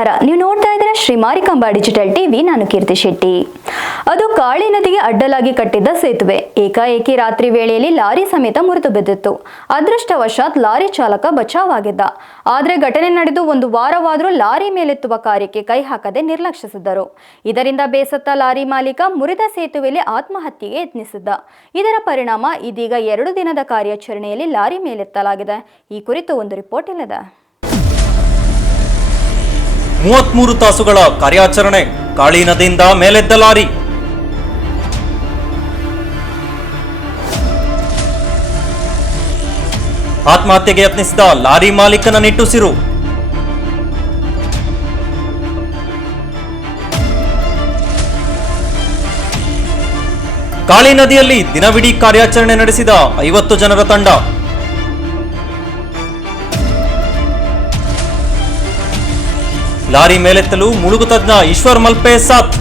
ನಮಸ್ಕಾರ. ನೀವು ನೋಡ್ತಾ ಇದ್ದೀರಾ ಶ್ರೀ ಮಾರಿಕಾಂಬಾ ಡಿಜಿಟಲ್ ಟಿವಿ. ನಾನು ಕೀರ್ತಿ ಶೆಟ್ಟಿ. ಅದು ಕಾಳಿ ನದಿಗೆ ಅಡ್ಡಲಾಗಿ ಕಟ್ಟಿದ್ದ ಸೇತುವೆ. ಏಕಾಏಕಿ ರಾತ್ರಿ ವೇಳೆಯಲ್ಲಿ ಲಾರಿ ಸಮೇತ ಮುರಿದು ಬಿದ್ದಿತ್ತು. ಅದೃಷ್ಟವಶಾತ್ ಲಾರಿ ಚಾಲಕ ಬಚಾವಾಗಿದ್ದ. ಆದರೆ ಘಟನೆ ನಡೆದು ಒಂದು ವಾರವಾದರೂ ಲಾರಿ ಮೇಲೆತ್ತುವ ಕಾರ್ಯಕ್ಕೆ ಕೈ ಹಾಕದೆ ನಿರ್ಲಕ್ಷಿಸಿದ್ದರು. ಇದರಿಂದ ಬೇಸತ್ತ ಲಾರಿ ಮಾಲೀಕ ಮುರಿದ ಸೇತುವೆಯಲ್ಲಿ ಆತ್ಮಹತ್ಯೆಗೆ ಯತ್ನಿಸಿದ್ದ. ಇದರ ಪರಿಣಾಮ ಇದೀಗ ಎರಡು ದಿನದ ಕಾರ್ಯಾಚರಣೆಯಲ್ಲಿ ಲಾರಿ ಮೇಲೆತ್ತಲಾಗಿದೆ. ಈ ಕುರಿತು ಒಂದು ರಿಪೋರ್ಟ್ ಇಲ್ಲಿದೆ. ಮೂವತ್ಮೂರು ತಾಸುಗಳ ಕಾರ್ಯಾಚರಣೆ ಕಾಳಿ ನದಿಯಿಂದ ಮೇಲೆದ್ದ ಲಾರಿ. ಆತ್ಮಹತ್ಯೆಗೆ ಯತ್ನಿಸಿದ ಲಾರಿ ಮಾಲೀಕನ ನಿಟ್ಟುಸಿರು ಕಾಳಿ ನದಿಯಲ್ಲಿ ದಿನವಿಡೀ ಕಾರ್ಯಾಚರಣೆ ನಡೆಸಿದ ಐವತ್ತು ಜನರ ತಂಡ. ಲಾರಿ ಮೇಲೆತ್ತಲು ಮುಳುಗು ತಜ್ಞ ಈಶ್ವರ್ ಮಲ್ಪೆ ಸಾಥ್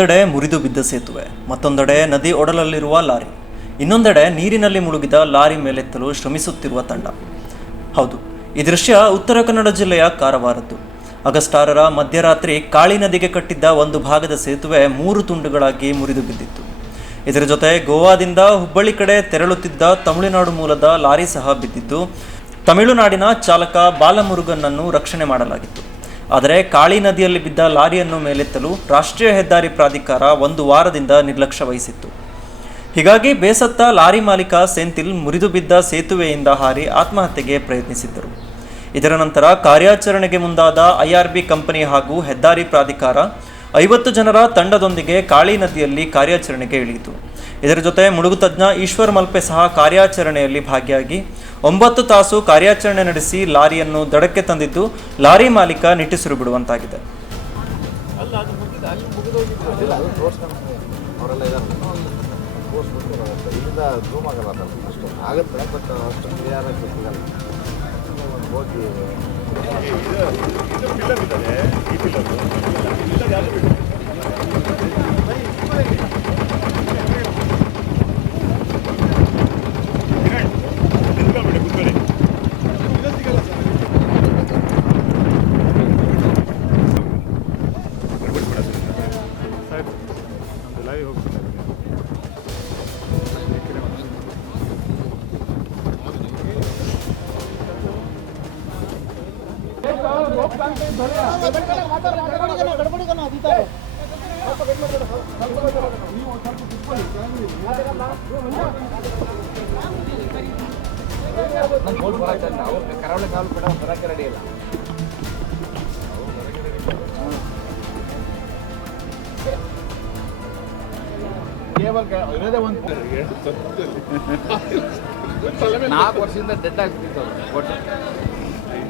ಒಂದೆಡೆ ಮುರಿದು ಬಿದ್ದ ಸೇತುವೆ, ಮತ್ತೊಂದೆಡೆ ನದಿ ಒಡಲಲ್ಲಿರುವ ಲಾರಿ, ಇನ್ನೊಂದೆಡೆ ನೀರಿನಲ್ಲಿ ಮುಳುಗಿದ ಲಾರಿ ಮೇಲೆತ್ತಲು ಶ್ರಮಿಸುತ್ತಿರುವ ತಂಡ. ಹೌದು, ಈ ದೃಶ್ಯ ಉತ್ತರ ಕನ್ನಡ ಜಿಲ್ಲೆಯ ಕಾರವಾರದ್ದು. ಆಗಸ್ಟ್ ಆರರ ಮಧ್ಯರಾತ್ರಿ ಕಾಳಿ ನದಿಗೆ ಕಟ್ಟಿದ್ದ ಒಂದು ಭಾಗದ ಸೇತುವೆ ಮೂರು ತುಂಡುಗಳಾಗಿ ಮುರಿದು ಬಿದ್ದಿತ್ತು. ಇದರ ಜೊತೆ ಗೋವಾದಿಂದ ಹುಬ್ಬಳ್ಳಿ ಕಡೆ ತೆರಳುತ್ತಿದ್ದ ತಮಿಳುನಾಡು ಮೂಲದ ಲಾರಿ ಸಹ ಬಿದ್ದಿದ್ದು, ತಮಿಳುನಾಡಿನ ಚಾಲಕ ಬಾಲಮುರುಗನ್ನನ್ನು ರಕ್ಷಣೆ ಮಾಡಲಾಗಿತ್ತು. ಆದರೆ ಕಾಳಿ ನದಿಯಲ್ಲಿ ಬಿದ್ದ ಲಾರಿಯನ್ನು ಮೇಲೆತ್ತಲು ರಾಷ್ಟ್ರೀಯ ಹೆದ್ದಾರಿ ಪ್ರಾಧಿಕಾರ ಒಂದು ವಾರದಿಂದ ನಿರ್ಲಕ್ಷ್ಯ ವಹಿಸಿತ್ತು. ಹೀಗಾಗಿ ಬೇಸತ್ತ ಲಾರಿ ಮಾಲೀಕ ಸೆಂಥಿಲ್ ಮುರಿದು ಬಿದ್ದ ಸೇತುವೆಯಿಂದ ಹಾರಿ ಆತ್ಮಹತ್ಯೆಗೆ ಪ್ರಯತ್ನಿಸಿದ್ದರು. ಇದರ ನಂತರ ಕಾರ್ಯಾಚರಣೆಗೆ ಮುಂದಾದ ಐಆರ್ಬಿ ಕಂಪನಿ ಹಾಗೂ ಹೆದ್ದಾರಿ ಪ್ರಾಧಿಕಾರ ಐವತ್ತು ಜನರ ತಂಡದೊಂದಿಗೆ ಕಾಳಿ ನದಿಯಲ್ಲಿ ಕಾರ್ಯಾಚರಣೆಗೆ ಇಳಿಯಿತು. ಇದರ ಜೊತೆ ಮುಳುಗು ತಜ್ಞ ಈಶ್ವರ್ ಮಲ್ಪೆ ಸಹ ಕಾರ್ಯಾಚರಣೆಯಲ್ಲಿ ಭಾಗಿಯಾಗಿ ಒಂಬತ್ತು ತಾಸು ಕಾರ್ಯಾಚರಣೆ ನಡೆಸಿ ಲಾರಿಯನ್ನು ದಡಕ್ಕೆ ತಂದಿದ್ದು ಲಾರಿ ಮಾಲೀಕ ನಿಟ್ಟುಸಿರು ಬಿಡುವಂತಾಗಿದೆ. ಅವರೆಲ್ಲ ಕರಾವಳಿ ಕೂಡ ರೆಡಿ ಇಲ್ಲ ಕೇವಲ ನಾಲ್ಕು ವರ್ಷದಿಂದ ಡೆಡ್ ಆಗ್ತಿತ್ತು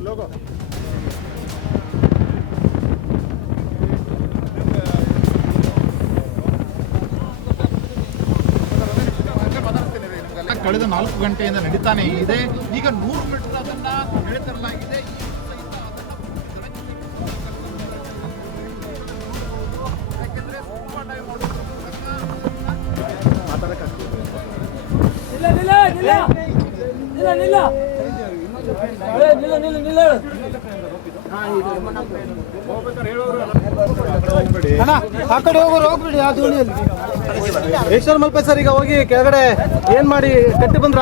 ಏನಾದರೂ ಕಳೆದ ನಾಲ್ಕು ಗಂಟೆಯಿಂದ ನಡೀತಾನೆ ಇದೆ. ಈಗ ನೂರು ಮೀಟರ್ ಅದನ್ನ ಎಳೆತರಲಾಗಿದೆ. ಇಲ್ಲ ನಿಲ್ಲ ನಿಲ್ಲ ನಿಲ್ಲ ನಿಲ್ಲ ಅಣ್ಣ ಆ ಕಡೆ ಹೋಗೋರು ಹೋಗ್ಬಿಡಿ, ಆ ದೋಣಿಯಲ್ಲಿ. ಎಷ್ಟು ಮಲ್ಪ ಸರ್, ಈಗ ಹೋಗಿ ಕೆಳಗಡೆ ಏನ್ ಮಾಡಿ, ಕಟ್ಟಿ ಬಂದ್ರ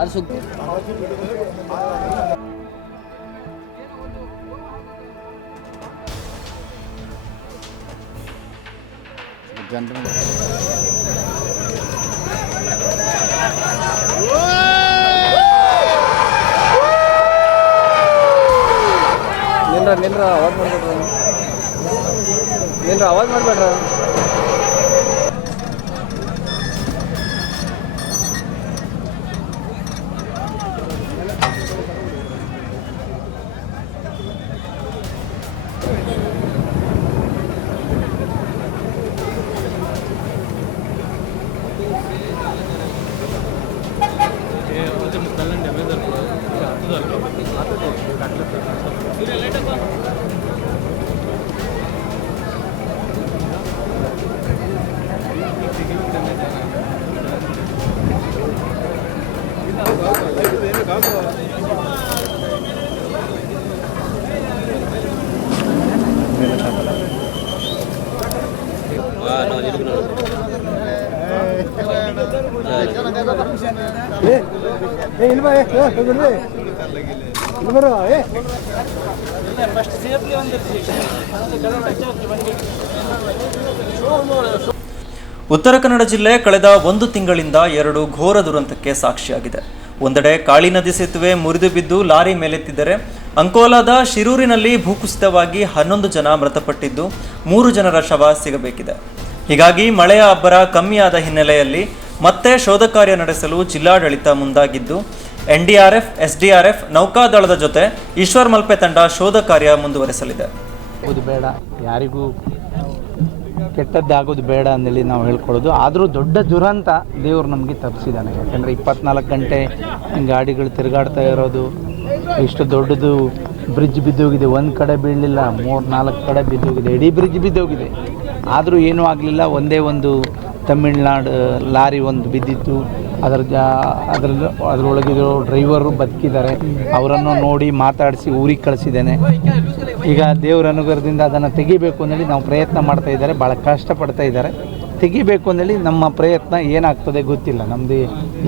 ಅರ್ಸು ನಿಲ್ರ ನಿಲ್ರ ಅವಾಜ್ ಮಾಡ್ಬೇಡ್ರ. ನಿಲ್ರ ಅವಾಜ್ ಮಾಡ್ಬೇಡ್ರ. ಉತ್ತರ ಕನ್ನಡ ಜಿಲ್ಲೆ ಕಳೆದ ಒಂದು ತಿಂಗಳಿಂದ ಎರಡು ಘೋರ ದುರಂತಕ್ಕೆ ಸಾಕ್ಷಿಯಾಗಿದೆ. ಒಂದೆಡೆ ಕಾಳಿ ನದಿ ಸೇತುವೆ ಮುರಿದು ಬಿದ್ದು ಲಾರಿ ಮೇಲೆತ್ತಿದ್ದರೆ ಅಂಕೋಲಾದ ಶಿರೂರಿನಲ್ಲಿ ಭೂಕುಸಿತವಾಗಿ ಹನ್ನೊಂದು ಜನ ಮೃತಪಟ್ಟಿದ್ದು ಮೂರು ಜನರ ಶವ ಸಿಗಬೇಕಿದೆ. ಹೀಗಾಗಿ ಮಳೆಯ ಅಬ್ಬರ ಕಮ್ಮಿಯಾದ ಹಿನ್ನೆಲೆಯಲ್ಲಿ ಮತ್ತೆ ಶೋಧ ಕಾರ್ಯ ನಡೆಸಲು ಜಿಲ್ಲಾಡಳಿತ ಮುಂದಾಗಿದ್ದು ಎನ್ಡಿಆರ್ಎಫ್, ಎಸ್ಡಿಆರ್ಎಫ್, ನೌಕಾದಳದ ಜೊತೆ ಈಶ್ವರ್ ಮಲ್ಪೆ ತಂಡ ಶೋಧ ಕಾರ್ಯ ಮುಂದುವರೆಸಲಿದೆ. ಬೇಡ. ಯಾರಿಗೂ ಕೆಟ್ಟದ್ದಾಗೋದು ಬೇಡ ಅಂದೇಳಿ ನಾವು ಹೇಳ್ಕೊಳ್ಳೋದು. ಆದರೂ ದೊಡ್ಡ ದುರಂತ ದೇವರು ನಮಗೆ ತಪ್ಪಿಸಿದ್ದಾನೆ ಯಾಕಂದರೆ ಇಪ್ಪತ್ನಾಲ್ಕು ಗಂಟೆ ಗಾಡಿಗಳು ತಿರುಗಾಡ್ತಾ ಇರೋದು, ಇಷ್ಟು ದೊಡ್ಡದು ಬ್ರಿಡ್ಜ್ ಬಿದ್ದೋಗಿದೆ. ಒಂದು ಕಡೆ ಬೀಳಲಿಲ್ಲ, ಮೂರು, ನಾಲ್ಕು ಕಡೆ ಬಿದ್ದೋಗಿದೆ. ಇಡೀ ಬ್ರಿಡ್ಜ್ ಬಿದ್ದೋಗಿದೆ. ಆದರೂ ಏನೂ ಆಗಲಿಲ್ಲ. ಒಂದೇ ಒಂದು ತಮಿಳ್ನಾಡು ಲಾರಿ ಒಂದು ಬಿದ್ದಿತ್ತು. ಅದರ ಜಾ ಅದರಲ್ಲಿ ಅದರೊಳಗಿರೋ ಡ್ರೈವರು ಬದುಕಿದ್ದಾರೆ. ಅವರನ್ನು ನೋಡಿ ಮಾತಾಡಿಸಿ ಊರಿಗೆ ಕಳಿಸಿದ್ದೇನೆ. ಈಗ ದೇವರ ಅನುಗ್ರಹದಿಂದ ಅದನ್ನು ತೆಗಿಬೇಕು ಅಂದೇಳಿ ನಾವು ಪ್ರಯತ್ನ ಮಾಡ್ತಾ ಇದ್ದಾರೆ. ಭಾಳ ಕಷ್ಟಪಡ್ತಾ ಇದ್ದಾರೆ. ತೆಗಿಬೇಕು ಅಂದೇಳಿ ನಮ್ಮ ಪ್ರಯತ್ನ ಏನಾಗ್ತದೆ ಗೊತ್ತಿಲ್ಲ. ನಮ್ಮದು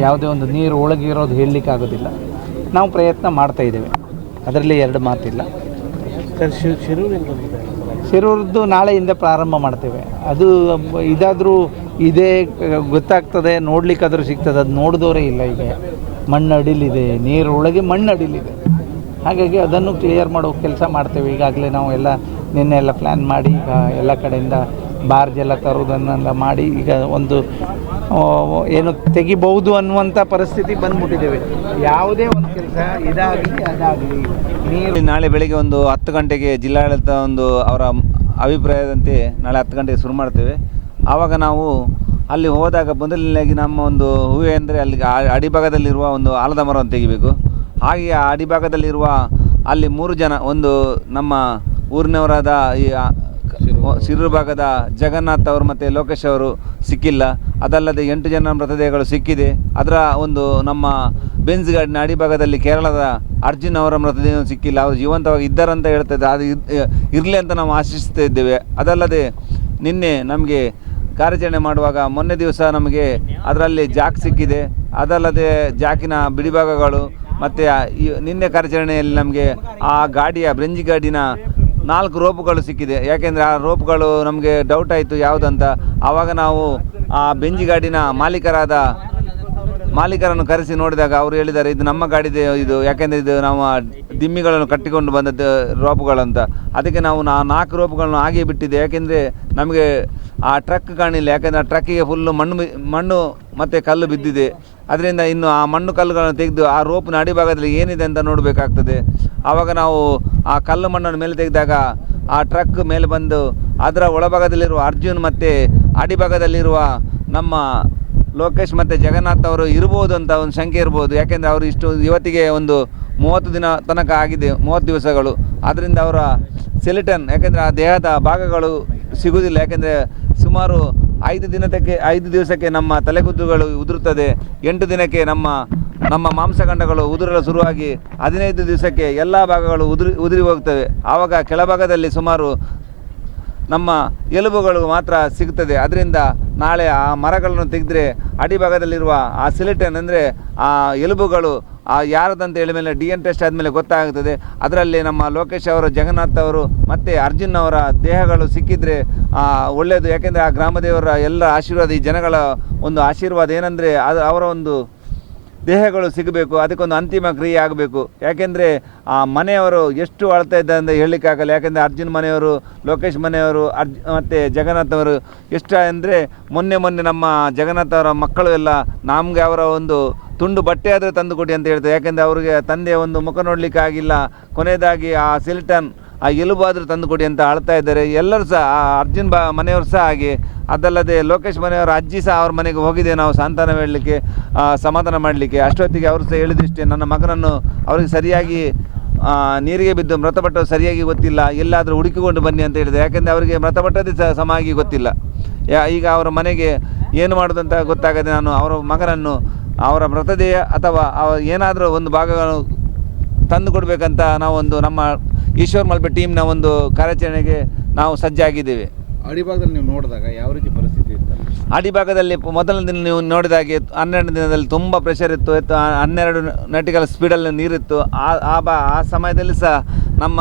ಯಾವುದೇ ಒಂದು ನೀರು ಒಳಗಿರೋದು ಹೇಳಲಿಕ್ಕೆ ಆಗೋದಿಲ್ಲ. ನಾವು ಪ್ರಯತ್ನ ಮಾಡ್ತಾ ಇದ್ದೇವೆ. ಅದರಲ್ಲಿ ಎರಡು ಮಾತಿಲ್ಲ. ಶಿರೂರದ್ದು ನಾಳೆಯಿಂದ ಪ್ರಾರಂಭ ಮಾಡ್ತೇವೆ. ಅದು ಇದಾದರೂ ಇದೇ ಗೊತ್ತಾಗ್ತದೆ, ನೋಡ್ಲಿಕ್ಕಾದರೂ ಸಿಗ್ತದೆ, ಅದು ನೋಡಿದವರೇ ಇಲ್ಲ ಈಗ. ಮಣ್ಣು ಅಡಿಲಿದೆ ನೀರು ಒಳಗೆ ಮಣ್ಣು ಅಡಿಲಿದೆ ಹಾಗಾಗಿ ಅದನ್ನು ಕ್ಲಿಯರ್ ಮಾಡೋ ಕೆಲಸ ಮಾಡ್ತೇವೆ. ಈಗಾಗಲೇ ನಾವು ಎಲ್ಲ ನಿನ್ನೆ ಎಲ್ಲ ಪ್ಲ್ಯಾನ್ ಮಾಡಿ, ಈಗ ಎಲ್ಲ ಕಡೆಯಿಂದ ಬಾರ್ಜ್ ಎಲ್ಲ ತರೋದನ್ನೆಲ್ಲ ಮಾಡಿ, ಈಗ ಒಂದು ಏನು ತೆಗಿಬಹುದು ಅನ್ನುವಂಥ ಪರಿಸ್ಥಿತಿ ಬಂದ್ಬಿಟ್ಟಿದ್ದೇವೆ. ಯಾವುದೇ ಒಂದು ಕೆಲಸ ಇದಾಗಲಿ ಅದಾಗಲಿ. ನೀರು ನಾಳೆ ಬೆಳಿಗ್ಗೆ ಒಂದು ಹತ್ತು ಗಂಟೆಗೆ ಜಿಲ್ಲಾಡಳಿತ ಒಂದು ಅವರ ಅಭಿಪ್ರಾಯದಂತೆ ನಾಳೆ ಹತ್ತು ಗಂಟೆಗೆ ಶುರು ಮಾಡ್ತೇವೆ. ಆವಾಗ ನಾವು ಅಲ್ಲಿ ಹೋದಾಗ ಮೊದಲನೇದಾಗಿ ನಮ್ಮ ಒಂದು ಹೂವೆ ಅಂದರೆ ಅಲ್ಲಿ ಆ- ಅಡಿಭಾಗದಲ್ಲಿರುವ ಒಂದು ಆಲದ ಮರವನ್ನು ತೆಗಿಬೇಕು. ಹಾಗೆ ಆ ಅಡಿಭಾಗದಲ್ಲಿರುವ ಅಲ್ಲಿ ಮೂರು ಜನ ಒಂದು ನಮ್ಮ ಊರಿನವರಾದ ಈ ಶಿರೂರು ಭಾಗದ ಜಗನ್ನಾಥ್ ಅವರು ಮತ್ತು ಲೋಕೇಶ್ ಅವರು ಸಿಕ್ಕಿಲ್ಲ. ಅದಲ್ಲದೆ ಎಂಟು ಜನ ಮೃತದೇಹಗಳು ಸಿಕ್ಕಿದೆ. ಅದರ ಒಂದು ನಮ್ಮ ಬೆನ್ಸ್ ಗಾಡಿನ ಅಡಿಭಾಗದಲ್ಲಿ ಕೇರಳದ ಅರ್ಜುನ್ ಅವರ ಮೃತದೇಹ ಸಿಕ್ಕಿಲ್ಲ. ಅವರು ಜೀವಂತವಾಗಿ ಇದ್ದಾರಂತ ಹೇಳ್ತದೆ. ಅದು ಇರಲಿ ಅಂತ ನಾವು ಆಶಿಸ್ತಾ ಇದ್ದೇವೆ. ಅದಲ್ಲದೆ ನಿನ್ನೆ ನಮಗೆ ಕಾರ್ಯಾಚರಣೆ ಮಾಡುವಾಗ ಮೊನ್ನೆ ದಿವಸ ನಮಗೆ ಅದರಲ್ಲಿ ಜಾಕ್ ಸಿಕ್ಕಿದೆ. ಅದಲ್ಲದೆ ಜಾಕಿನ ಬಿಡಿಭಾಗಗಳು ಮತ್ತು ನಿನ್ನೆ ಕಾರ್ಯಾಚರಣೆಯಲ್ಲಿ ನಮಗೆ ಆ ಗಾಡಿಯ ಬ್ರೆಂಜಿ ಗಾಡಿನ ನಾಲ್ಕು ರೋಪುಗಳು ಸಿಕ್ಕಿದೆ. ಯಾಕೆಂದರೆ ಆ ರೋಪುಗಳು ನಮಗೆ ಡೌಟ್ ಆಯಿತು ಯಾವುದಂತ. ಆವಾಗ ನಾವು ಆ ಬೆಂಜಿ ಗಾಡಿನ ಮಾಲೀಕರಾದ ಮಾಲೀಕರನ್ನು ಕರೆಸಿ ನೋಡಿದಾಗ ಅವರು ಹೇಳಿದ್ದಾರೆ, ಇದು ನಮ್ಮ ಗಾಡಿದೆ ಇದು. ಯಾಕೆಂದರೆ ಇದು ನಾವು ದಿಮ್ಮಿಗಳನ್ನು ಕಟ್ಟಿಕೊಂಡು ಬಂದದ್ದು ರೋಪುಗಳಂತ. ಅದಕ್ಕೆ ನಾವು ನಾ ನಾಲ್ಕು ರೋಪುಗಳನ್ನು ಹಾಗೆ ಬಿಟ್ಟಿದ್ದೆ. ಯಾಕೆಂದರೆ ನಮಗೆ ಆ ಟ್ರಕ್ ಕಾಣಿಲ್ಲ, ಯಾಕಂದರೆ ಆ ಟ್ರಕ್ಕಿಗೆ ಫುಲ್ಲು ಮಣ್ಣು ಮಣ್ಣು ಮತ್ತು ಕಲ್ಲು ಬಿದ್ದಿದೆ. ಅದರಿಂದ ಇನ್ನು ಆ ಮಣ್ಣು ಕಲ್ಲುಗಳನ್ನು ತೆಗೆದು ಆ ರೋಪಿನ ಅಡಿಭಾಗದಲ್ಲಿ ಏನಿದೆ ಅಂತ ನೋಡಬೇಕಾಗ್ತದೆ. ಆವಾಗ ನಾವು ಆ ಕಲ್ಲು ಮಣ್ಣನ್ನು ಮೇಲೆ ತೆಗೆದಾಗ ಆ ಟ್ರಕ್ ಮೇಲೆ ಬಂದು ಅದರ ಒಳಭಾಗದಲ್ಲಿರುವ ಅರ್ಜುನ್ ಮತ್ತು ಅಡಿಭಾಗದಲ್ಲಿರುವ ನಮ್ಮ ಲೋಕೇಶ್ ಮತ್ತು ಜಗನ್ನಾಥ್ ಅವರು ಇರ್ಬೋದು ಅಂತ ಒಂದು ಶಂಕೆ ಇರ್ಬೋದು. ಯಾಕೆಂದರೆ ಅವರು ಇಷ್ಟು ಇವತ್ತಿಗೆ ಒಂದು ಮೂವತ್ತು ದಿನ ತನಕ ಆಗಿದೆ, ಮೂವತ್ತು ದಿವಸಗಳು. ಆದ್ದರಿಂದ ಅವರ ಸೆಲಿಟನ್ ಯಾಕೆಂದರೆ ಆ ದೇಹದ ಭಾಗಗಳು ಸಿಗುವುದಿಲ್ಲ ಯಾಕೆಂದರೆ ಸುಮಾರು ಐದು ದಿನದಕ್ಕೆ, ಐದು ದಿವಸಕ್ಕೆ ನಮ್ಮ ತಲೆಗುದ್ದುಗಳು ಉದುರುತ್ತದೆ. ಎಂಟು ದಿನಕ್ಕೆ ನಮ್ಮ ನಮ್ಮ ಮಾಂಸಖಂಡಗಳು ಉದುರಲು ಶುರುವಾಗಿ ಹದಿನೈದು ದಿವಸಕ್ಕೆ ಎಲ್ಲ ಭಾಗಗಳು ಉದುರಿ ಉದುರಿ ಹೋಗ್ತವೆ. ಆವಾಗ ಕೆಳಭಾಗದಲ್ಲಿ ಸುಮಾರು ನಮ್ಮ ಎಲುಬುಗಳು ಮಾತ್ರ ಸಿಗುತ್ತದೆ ಅದರಿಂದ ನಾಳೆ ಆ ಮರಗಳನ್ನು ತೆಗೆದ್ರೆ ಅಡಿಭಾಗದಲ್ಲಿರುವ ಆ ಸಿಲಿಟನ್ ಅಂದರೆ ಆ ಎಲುಬುಗಳು ಆ ಯಾರದಂತ ಹೇಳಿದ ಮೇಲೆ ಡಿ ಎನ್ ಟೆಸ್ಟ್ ಆದಮೇಲೆ ಗೊತ್ತಾಗುತ್ತದೆ. ಅದರಲ್ಲಿ ನಮ್ಮ ಲೋಕೇಶ್ ಅವರು, ಜಗನ್ನಾಥ್ ಅವರು ಮತ್ತು ಅರ್ಜುನ್ ಅವರ ದೇಹಗಳು ಸಿಕ್ಕಿದರೆ ಒಳ್ಳೆಯದು ಯಾಕೆಂದರೆ ಆ ಗ್ರಾಮದೇವರ ಎಲ್ಲ ಆಶೀರ್ವಾದ, ಈ ಜನಗಳ ಒಂದು ಆಶೀರ್ವಾದ ಏನಂದರೆ ಅದು ಅವರ ಒಂದು ದೇಹಗಳು ಸಿಗಬೇಕು. ಅದಕ್ಕೊಂದು ಅಂತಿಮ ಕ್ರಿಯೆ ಆಗಬೇಕು. ಯಾಕೆಂದರೆ, ಆ, ಮನೆಯವರು ಎಷ್ಟು ಅಳ್ತಾ ಇದ್ದ ಅಂತ ಹೇಳಲಿಕ್ಕಾಗಲ್ಲ ಯಾಕೆಂದರೆ ಅರ್ಜುನ್ ಮನೆಯವರು, ಲೋಕೇಶ್ ಮನೆಯವರು, ಅರ್ಜ್, ಮತ್ತು ಜಗನ್ನಾಥ್ ಅವರು ಎಷ್ಟು ಅಂದರೆ ಮೊನ್ನೆ ಮೊನ್ನೆ ನಮ್ಮ ಜಗನ್ನಾಥ್ ಅವರ ಮಕ್ಕಳು ಎಲ್ಲ, ನಮಗೆ ಅವರ ಒಂದು ತುಂಡು ಬಟ್ಟೆ ಆದರೆ ತಂದು ಕೊಡಿ ಅಂತ ಹೇಳ್ತಾರೆ. ಯಾಕೆಂದರೆ ಅವರಿಗೆ ತಂದೆ ಒಂದು ಮುಖ ನೋಡಲಿಕ್ಕೆ ಆಗಿಲ್ಲ. ಕೊನೆಯದಾಗಿ ಆ ಸಿಲ್ಟನ್, ಆ ಎಲುಬಾದರೂ ತಂದು ಕೊಡಿ ಅಂತ ಅಳ್ತಾ ಇದ್ದಾರೆ. ಎಲ್ಲರೂ ಸಹ, ಆ ಅರ್ಜುನ್ ಬಾ ಮನೆಯವರು ಸಹ ಹಾಗೆ. ಅದಲ್ಲದೆ ಲೋಕೇಶ್ ಮನೆಯವರ ಅಜ್ಜಿ ಸಹ ಅವ್ರ ಮನೆಗೆ ಹೋಗಿದೆ. ನಾವು ಸಾಂತ್ವನ ಹೇಳಲಿಕ್ಕೆ ಸಮಾಧಾನ ಮಾಡಲಿಕ್ಕೆ. ಅಷ್ಟೊತ್ತಿಗೆ ಅವರು ಸಹ ಹೇಳಿದಿಷ್ಟೇ, ನನ್ನ ಮಗನನ್ನು ಅವರಿಗೆ ಸರಿಯಾಗಿ ನೀರಿಗೆ ಬಿದ್ದು ಮೃತಪಟ್ಟದ್ದು ಸರಿಯಾಗಿ ಗೊತ್ತಿಲ್ಲ. ಎಲ್ಲಾದರೂ ಹುಡುಕಿಕೊಂಡು ಬನ್ನಿ ಅಂತ ಹೇಳಿದೆ. ಯಾಕೆಂದರೆ ಅವರಿಗೆ ಮೃತಪಟ್ಟದ್ದು ಸಹ ಸಮಾಗಿ ಗೊತ್ತಿಲ್ಲ. ಯಾ, ಈಗ ಅವರ ಮನೆಗೆ ಏನು ಮಾಡೋದಂತ ಗೊತ್ತಾಗದೆ ನಾನು ಅವರ ಮಗನನ್ನು ಅವರ ಮೃತದೇಹ ಅಥವಾ ಅವ ಏನಾದರೂ ಒಂದು ಭಾಗಗಳನ್ನು ತಂದು ಕೊಡಬೇಕಂತ ನಾವೊಂದು ನಮ್ಮ ಈಶ್ವರ್ ಮಲ್ಪೆ ಟೀಮ್ನ ಒಂದು ಕಾರ್ಯಾಚರಣೆಗೆ ನಾವು ಸಜ್ಜಾಗಿದ್ದೇವೆ. ಅಡಿಭಾಗದಲ್ಲಿ ನೀವು ನೋಡಿದಾಗ ಯಾವ ರೀತಿ ಪರಿಸ್ಥಿತಿ ಇತ್ತು? ಅಡಿಭಾಗದಲ್ಲಿ ಮೊದಲನೇ ದಿನ ನೀವು ನೋಡಿದಾಗೆ ಹನ್ನೆರಡು ದಿನದಲ್ಲಿ ತುಂಬ ಪ್ರೆಷರ್ ಇತ್ತು ಇತ್ತು ಹನ್ನೆರಡು ನಟಿಗಳ ಸ್ಪೀಡಲ್ಲಿ ನೀರಿತ್ತು. ಆ ಆ ಬಾ ಆ ಸಮಯದಲ್ಲಿ ಸಹ ನಮ್ಮ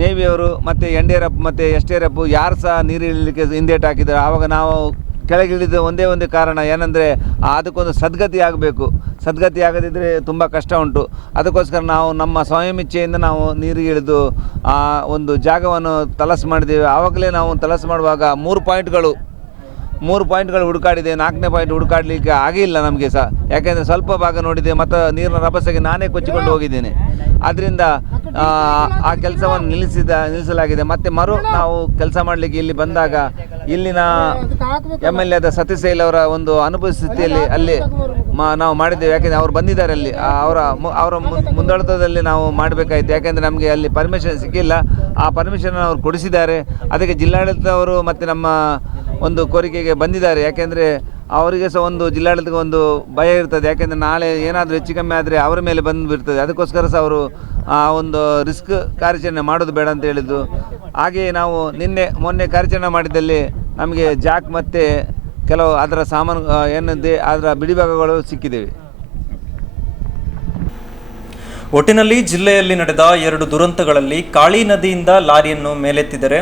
ನೇವಿಯವರು ಮತ್ತು ಎನ್ ಡಿ ಆರ್ ಎಫ್ ಮತ್ತು ಎಸ್ ಟಿ ಆರ್ ಎಫ್ ಯಾರು ಸಹ ನೀರು ಇಳಿಲಿಕ್ಕೆ ಹಿಂದೇಟು ಹಾಕಿದ್ದಾರೆ ಆವಾಗ ನಾವು ಕೆಳಗಿಳಿದ ಒಂದೇ ಒಂದು ಕಾರಣ ಏನಂದರೆ ಅದಕ್ಕೊಂದು ಸದ್ಗತಿ ಆಗಬೇಕು. ಸದ್ಗತಿ ಆಗದಿದ್ದರೆ ತುಂಬ ಕಷ್ಟ ಉಂಟು. ಅದಕ್ಕೋಸ್ಕರ ನಾವು ನಮ್ಮ ಸ್ವಯಂ ಇಚ್ಛೆಯಿಂದ ನಾವು ನೀರಿಗೆ ಇಳಿದು, ಆ ಒಂದು ಜಾಗವನ್ನು ತಲಸು ಮಾಡಿದ್ದೇವೆ. ಆವಾಗಲೇ ನಾವು ತಲಸು ಮಾಡುವಾಗ ಮೂರು ಪಾಯಿಂಟ್ಗಳು. ಮೂರು ಪಾಯಿಂಟ್ಗಳು ಹುಡುಕಾಡಿದೆ ನಾಲ್ಕನೇ ಪಾಯಿಂಟ್ ಹುಡುಕಾಡಲಿಕ್ಕೆ ಆಗಿಲ್ಲ ನಮಗೆ ಸಹ ಯಾಕೆಂದರೆ ಸ್ವಲ್ಪ ಭಾಗ ನೋಡಿದೆ ಮತ್ತು ನೀರಿನ ರಭಸೆಗೆ ನಾನೇ ಕೊಚ್ಚಿಕೊಂಡು ಹೋಗಿದ್ದೇನೆ. ಆದ್ದರಿಂದ ಆ, ಕೆಲಸವನ್ನು ನಿಲ್ಲಿಸಿದ ನಿಲ್ಲಿಸಲಾಗಿದೆ. ಮತ್ತು ಮರು ನಾವು ಕೆಲಸ ಮಾಡಲಿಕ್ಕೆ ಇಲ್ಲಿ ಬಂದಾಗ ಇಲ್ಲಿನ ಎಂ ಎಲ್ ಎದ ಸತೀಶ್ ಅವರ ಒಂದು ಅನುಪಸ್ಥಿತಿಯಲ್ಲಿ ಅಲ್ಲಿ ನಾವು ಮಾಡಿದ್ದೇವೆ. ಯಾಕೆಂದರೆ ಅವರು ಬಂದಿದ್ದಾರೆ ಅಲ್ಲಿ. ಅವರ ಅವರ ಮು- ಮುಂದಾಳತ್ವದಲ್ಲಿ ನಾವು ಮಾಡಬೇಕಾಯಿತು. ಯಾಕೆಂದರೆ ನಮಗೆ ಅಲ್ಲಿ ಪರ್ಮಿಷನ್ ಸಿಕ್ಕಿಲ್ಲ. ಆ ಪರ್ಮಿಷನ್ ಅವರು ಕೊಡಿಸಿದ್ದಾರೆ. ಅದಕ್ಕೆ ಜಿಲ್ಲಾಡಳಿತದವರು ಮತ್ತು ನಮ್ಮ ಒಂದು ಕೋರಿಕೆಗೆ ಬಂದಿದ್ದಾರೆ. ಯಾಕೆಂದರೆ ಅವರಿಗೆ ಸಹ ಒಂದು ಜಿಲ್ಲಾಡಳಿತಕ್ಕೆ ಒಂದು ಭಯ ಇರ್ತದೆ. ಯಾಕೆಂದರೆ ನಾಳೆ ಏನಾದರೂ ಹೆಚ್ಚು ಕಮ್ಮಿ ಆದರೆ ಅವರ ಮೇಲೆ ಬಂದು ಬಿಡ್ತದೆ ಅದಕ್ಕೋಸ್ಕರ ಸಹ ಅವರು ಆ ಒಂದು ರಿಸ್ಕ್ ಕಾರ್ಯಾಚರಣೆ ಮಾಡೋದು ಬೇಡ ಅಂತ ಹೇಳಿದ್ದು. ಹಾಗೆಯೇ ನಾವು ನಿನ್ನೆ, ಮೊನ್ನೆ ಕಾರ್ಯಾಚರಣೆ ಮಾಡಿದ್ದಲ್ಲಿ ನಮಗೆ ಜಾಕ್ ಮತ್ತು ಕೆಲವು ಅದರ ಸಾಮಾನು ಏನಿದೆ ಅದರ ಬಿಡಿಭಾಗಗಳು ಸಿಕ್ಕಿದ್ದೇವೆ ಒಟ್ಟಿನಲ್ಲಿ ಜಿಲ್ಲೆಯಲ್ಲಿ ನಡೆದ ಎರಡು ದುರಂತಗಳಲ್ಲಿ ಕಾಳಿ ನದಿಯಿಂದ ಲಾರಿಯನ್ನು ಮೇಲೆತ್ತಿದರೆ,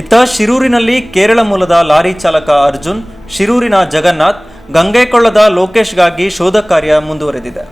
ಇತ್ತ ಶಿರೂರಿನಲ್ಲಿ ಕೇರಳ ಮೂಲದ ಲಾರಿ ಚಾಲಕ ಅರ್ಜುನ್, ಶಿರೂರಿನ ಜಗನ್ನಾಥ್ ಗಂಗೆಕೊಳ್ಳದ ಲೋಕೇಶ್ಗಾಗಿ ಶೋಧ ಕಾರ್ಯ ಮುಂದುವರೆದಿದೆ.